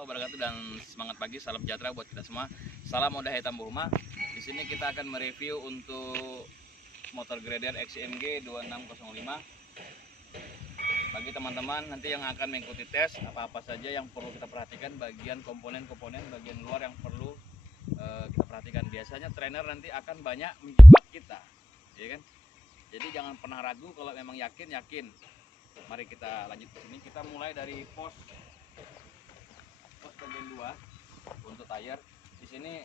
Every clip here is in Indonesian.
warahmatullahi wabarakatuh dan semangat pagi, salam sejahtera buat kita semua. Salam Odah Hitam Bohma. Di sini kita akan mereview untuk motor grader XCMG 2605. Bagi teman-teman nanti yang akan mengikuti tes, apa-apa saja yang perlu kita perhatikan, bagian komponen-komponen bagian luar yang perlu kita perhatikan. Biasanya trainer nanti akan banyak menjebak kita, ya kan? Jadi jangan pernah ragu, kalau memang yakin. Mari kita lanjut ke sini. Kita mulai dari pos bagian 2 untuk tayar. Di sini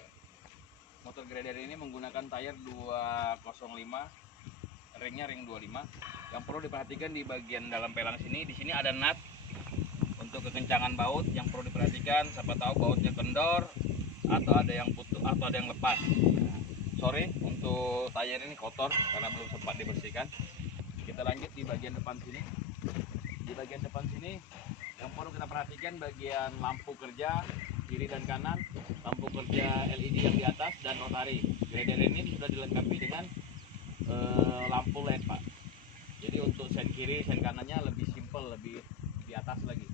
motor grader ini menggunakan tayar 205, ringnya ring 25. Yang perlu diperhatikan di bagian dalam pelang sini, di sini ada nut untuk kekencangan baut yang perlu diperhatikan. Siapa tahu bautnya kendor atau ada yang putus atau ada yang lepas. Sorry untuk tayar ini kotor karena belum sempat dibersihkan. Kita lanjut di bagian depan sini. Di bagian depan sini yang perlu kita perhatikan bagian lampu kerja kiri dan kanan, lampu kerja LED yang di atas dan rotari. Grader ini sudah dilengkapi dengan lampu LED, Pak. Jadi untuk sen kiri, sen kanannya lebih simple, lebih di atas lagi.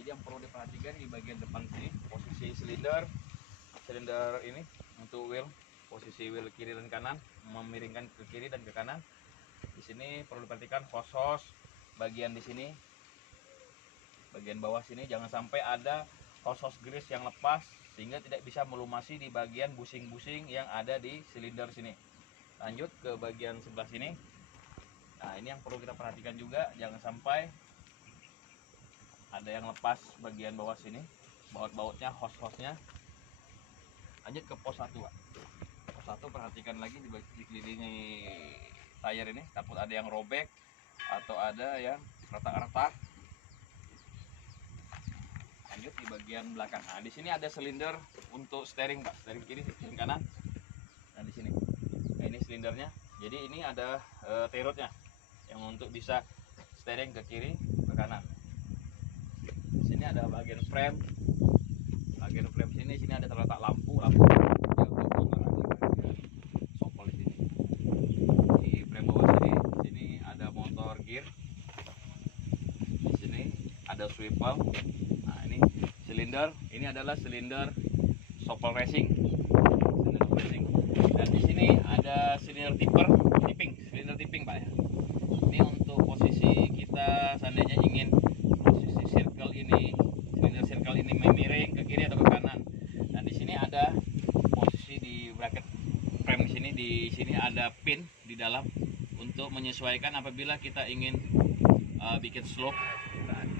Jadi yang perlu diperhatikan di bagian depan sini, posisi silinder ini untuk wheel, posisi wheel kiri dan kanan, memiringkan ke kiri dan ke kanan. Di sini perlu diperhatikan hos-hos bagian di sini, bagian bawah sini jangan sampai ada hos-hos grease yang lepas sehingga tidak bisa melumasi di bagian busing-busing yang ada di silinder sini. Lanjut ke bagian sebelah sini. Nah, ini yang perlu kita perhatikan juga, jangan sampai ada yang lepas bagian bawah sini, baut-bautnya, hos-hosnya. Lanjut ke pos 1, Pak. Pos 1 perhatikan lagi di sekeliling tayar ini, takut ada yang robek atau ada yang retak-retak. Lanjut di bagian belakang. Nah, di sini ada silinder untuk steering, Pak. Steering kiri, steering kanan. Nah, di sini. Nah, ini silindernya. Jadi ini ada T-rodnya yang untuk bisa steering ke kiri, ke kanan. Di sini ada bagian frame. Bagian frame sini ada terletak lampu untuk mengerangi sopel di sini. Di frame bawah sini ada motor gear. Di sini ada swivel. Nah, ini silinder. Ini adalah silinder sopel racing. Dan di sini ada silinder silinder tipping, Pak ya. Ini untuk posisi kita seandainya ingin posisi silinder circle ini memiring ke kiri atau ke kanan. Dan di sini ada posisi di bracket frame di sini ada pin di dalam untuk menyesuaikan apabila kita ingin bikin slope,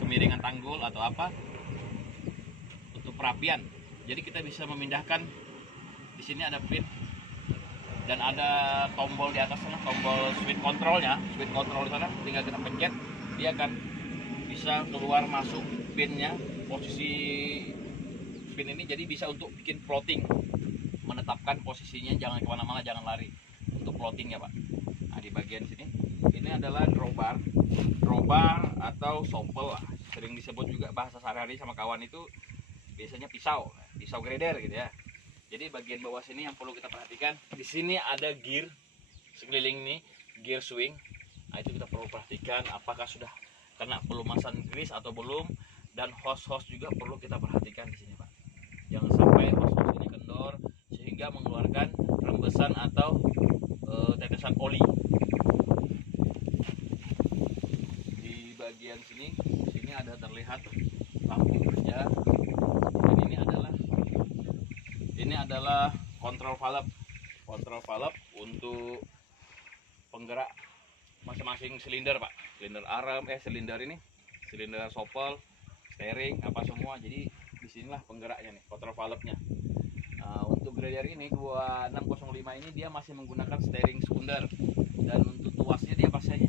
kemiringan tanggul atau apa untuk perapian. Jadi kita bisa memindahkan. Di sini ada pin dan ada tombol di atas sana, tombol switch controlnya, switch control di sana. Tinggal kita pencet, dia akan bisa keluar masuk pinnya. Posisi pin ini jadi bisa untuk bikin floating, menetapkan posisinya, jangan kemana-mana, jangan lari untuk floating ya, Pak. Nah, di bagian sini ini adalah drawbar atau sopel lah, sering disebut juga bahasa sehari-hari sama kawan itu biasanya pisau grader gitu ya. Jadi bagian bawah sini yang perlu kita perhatikan, di sini ada gear sekeliling ini, gear swing. Nah, itu kita perlu perhatikan apakah sudah kena pelumasan grease atau belum, dan hos-hos juga perlu kita perhatikan di sini, Pak. Jangan sampai hos-hos ini kendor sehingga mengeluarkan rembesan atau tetesan oli. Di bagian sini ada terlihat lampu kerja. Dan ini adalah kontrol valve untuk penggerak masing-masing silinder, Pak. Silinder arm, silinder sopel, steering, apa semua. Jadi disinilah penggeraknya nih, kontrol valve-nya. Nah, untuk grader ini 2605 ini dia masih menggunakan steering sekunder, dan untuk tuasnya dia pakai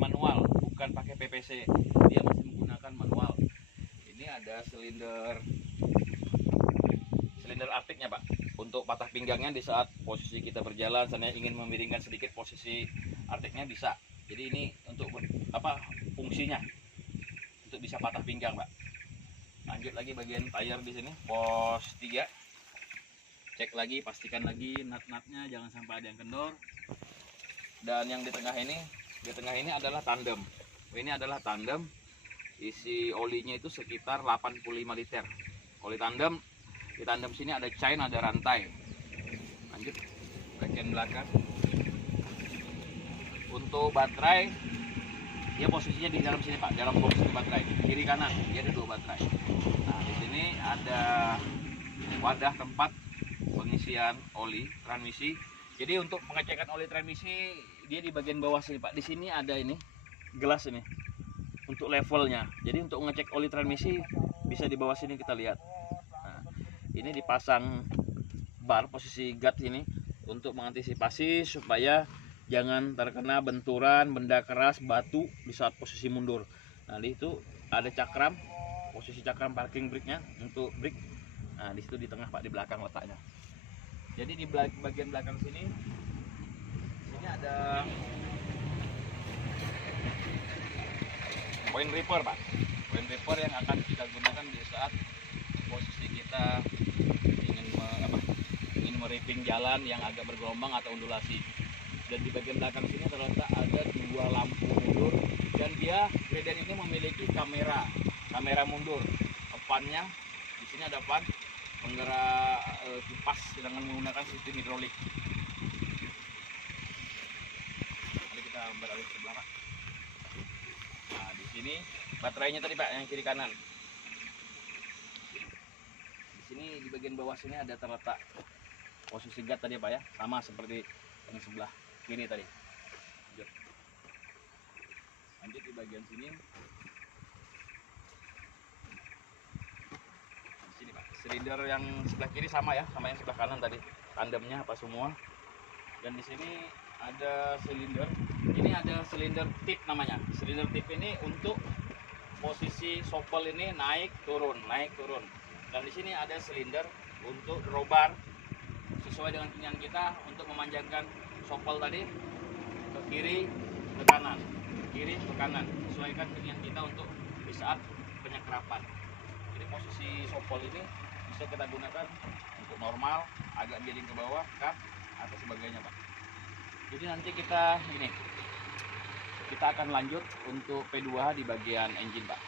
manual, bukan pakai PPC. Dia masih menggunakan manual. Ini ada silinder artiknya, Pak, untuk patah pinggangnya di saat posisi kita berjalan. Saya ingin memiringkan sedikit posisi artiknya bisa. Jadi ini untuk fungsinya untuk bisa patah pinggang, Pak. Lanjut lagi bagian tayar di sini, pos 3. Cek lagi, pastikan lagi nut-nutnya jangan sampai ada yang kendor. Dan yang di tengah ini adalah tandem. Ini adalah tandem, isi olinya itu sekitar 85 liter. oli tandem. Di tandem sini ada chain, ada rantai. Lanjut bagian belakang. Untuk baterai, dia posisinya di dalam sini Pak, dalam box baterai, kiri kanan. Dia ada 2 baterai. Nah di sini ada wadah tempat pengisian oli transmisi. Jadi untuk pengecekan oli transmisi dia di bagian bawah sini Pak. Di sini ada ini gelas ini untuk levelnya. Jadi untuk ngecek oli transmisi bisa di bawah sini kita lihat. Nah, ini dipasang bar posisi guard ini untuk mengantisipasi supaya jangan terkena benturan benda keras, batu di saat posisi mundur. Nah di itu ada cakram, posisi cakram parking brake-nya untuk brake. Nah di situ di tengah Pak, di belakang letaknya. Jadi di bagian belakang sini ada point ripper Pak. Point ripper yang akan kita gunakan di saat posisi kita ingin meripping jalan yang agak bergelombang atau undulasi. Dan di bagian belakang sini terletak ada 2 lampu mundur, dan dia grader ini memiliki kamera mundur. Depannya di sini ada pan penggerak kipas dengan menggunakan sistem hidrolik. Mari kita beralih ke belakang. Nah di sini baterainya tadi Pak, yang kiri kanan. Di sini di bagian bawah sini ada terletak posisi guard tadi Pak ya, sama seperti yang sebelah kiri tadi. Lanjut di bagian sini. Di sini Pak, silinder yang sebelah kiri sama ya, sama yang sebelah kanan tadi. Tandemnya apa semua. Dan di sini ada silinder. Ini ada silinder tip namanya. Silinder tip ini untuk posisi sopel ini naik turun. Dan di sini ada silinder untuk drawbar sesuai dengan keinginan kita untuk memanjangkan sopel tadi ke kiri ke kanan, sesuaikan keinginan kita untuk di saat penyekrapan. Jadi posisi sopel ini bisa kita gunakan untuk normal, agak miring ke bawah, cut atau sebagainya Pak. Jadi nanti kita akan lanjut untuk P2H di bagian engine Pak.